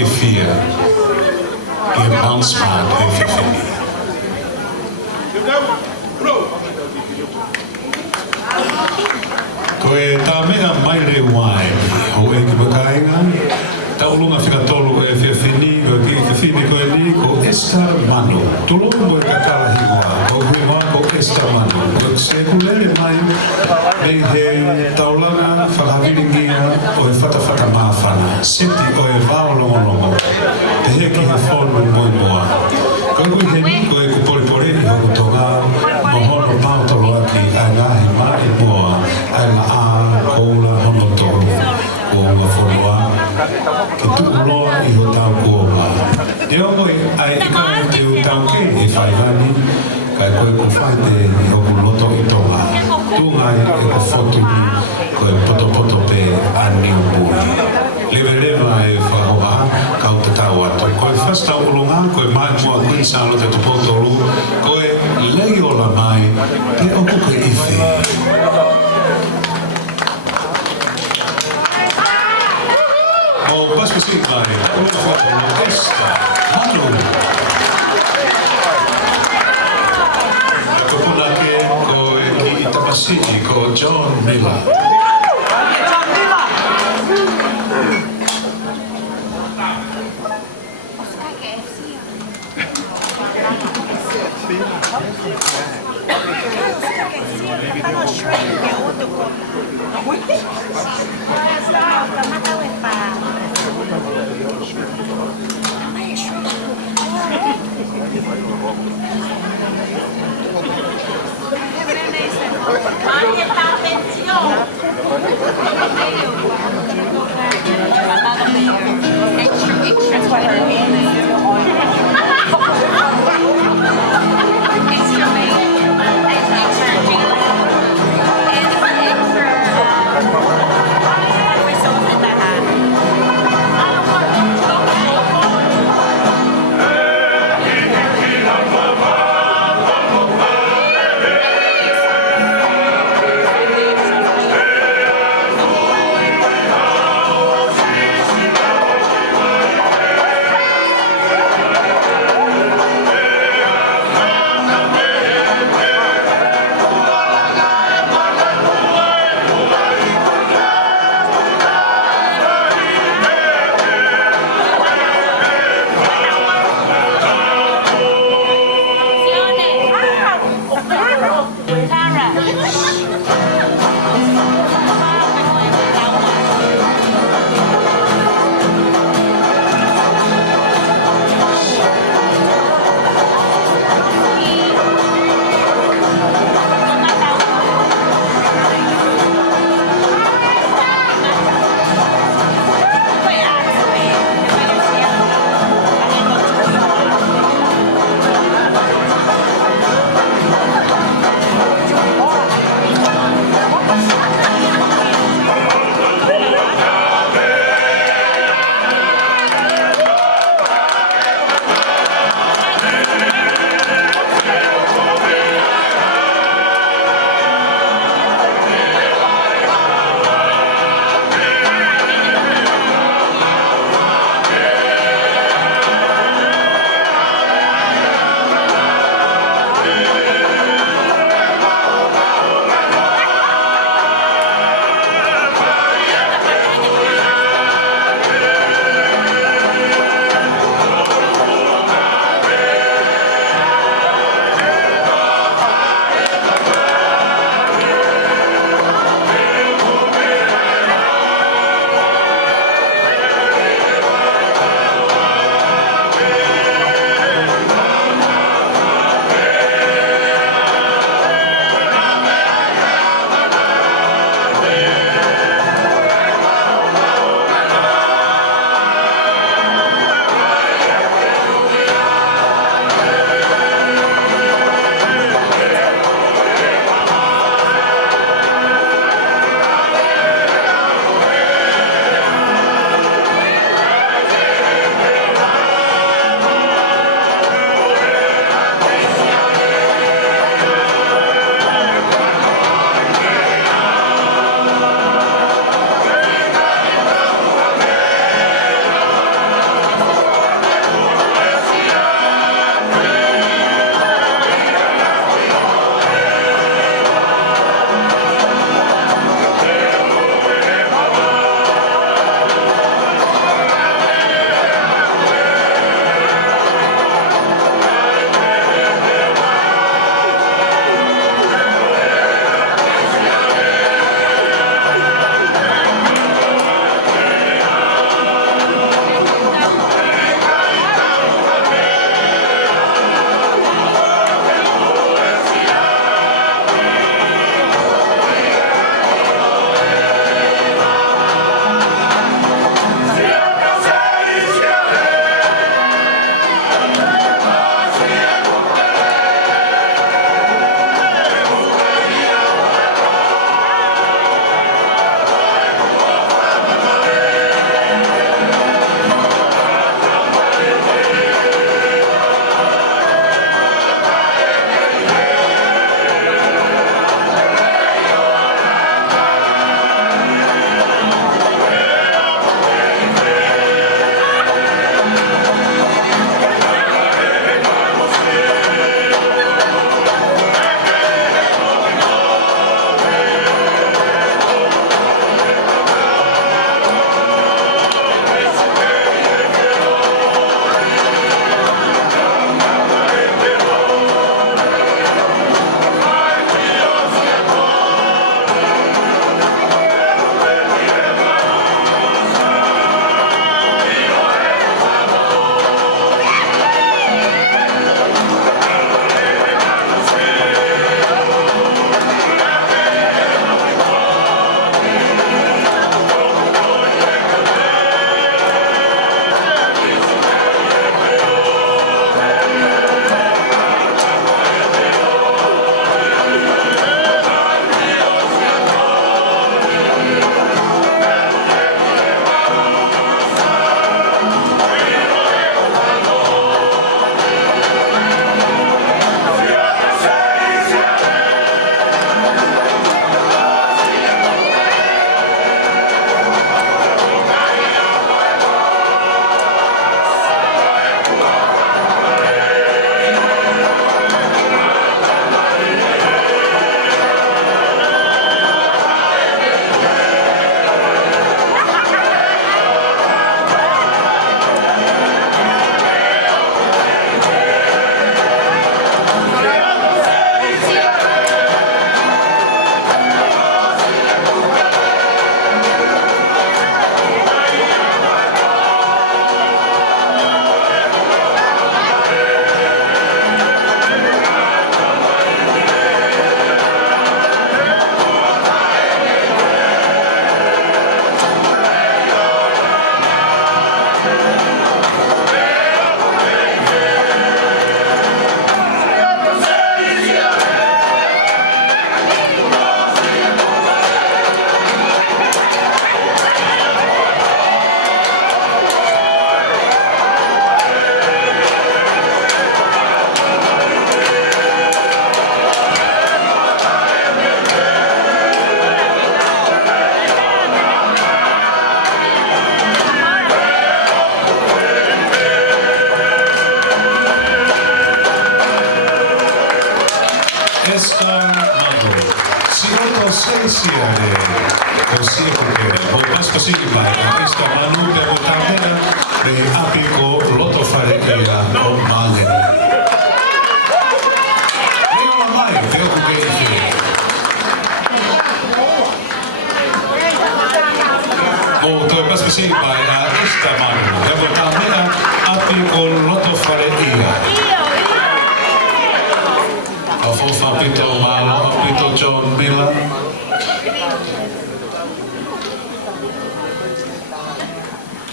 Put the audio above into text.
fia che bounce-maat heeft gevonden. Koe tā mea mai re wai, o e ki pakainga, ta ulunga whikatolu e whiawhini, koe ki whiwhini koe ni, ko Esther Manu. Tulunga mo e kakala hiwa, ko hui wā ko Esther Manu. Ko se kulere mai, nei he taulanga whakawiringia o e whatawhata māwhana, siti o e wāo longolongo, te he ki he whonu moi moa. Ko hui he ni koe ku poripore i hoku tonga, mohono mautolo aki a ngahi mai moa, ai la a koula hono tolu o ngā whonua ki tuku loa i ho tau kuonga. E omoi ai i koe te u tau ke i whaivani kai koe ku whaite i hoku loto i tonga. Tūngai e ko whotuni koe poto poto pe a niu pui. Lewe lewa e whahoa kau te tau atu. Koe whasta ulunga, koe mai mua kuinsalo te tupotolu, koe leiola mai te oku ke iwi. O Pascasitai, o Esther Manu. Kapuna ke ko ki Tapasiti ko John Miller. Bye. speciale sia come o passo sigla questa manuta botaglia di apico lotto faregia o mangani. Io mai vedo che o to passo sigla esta manu e botaglia apico lotto faregia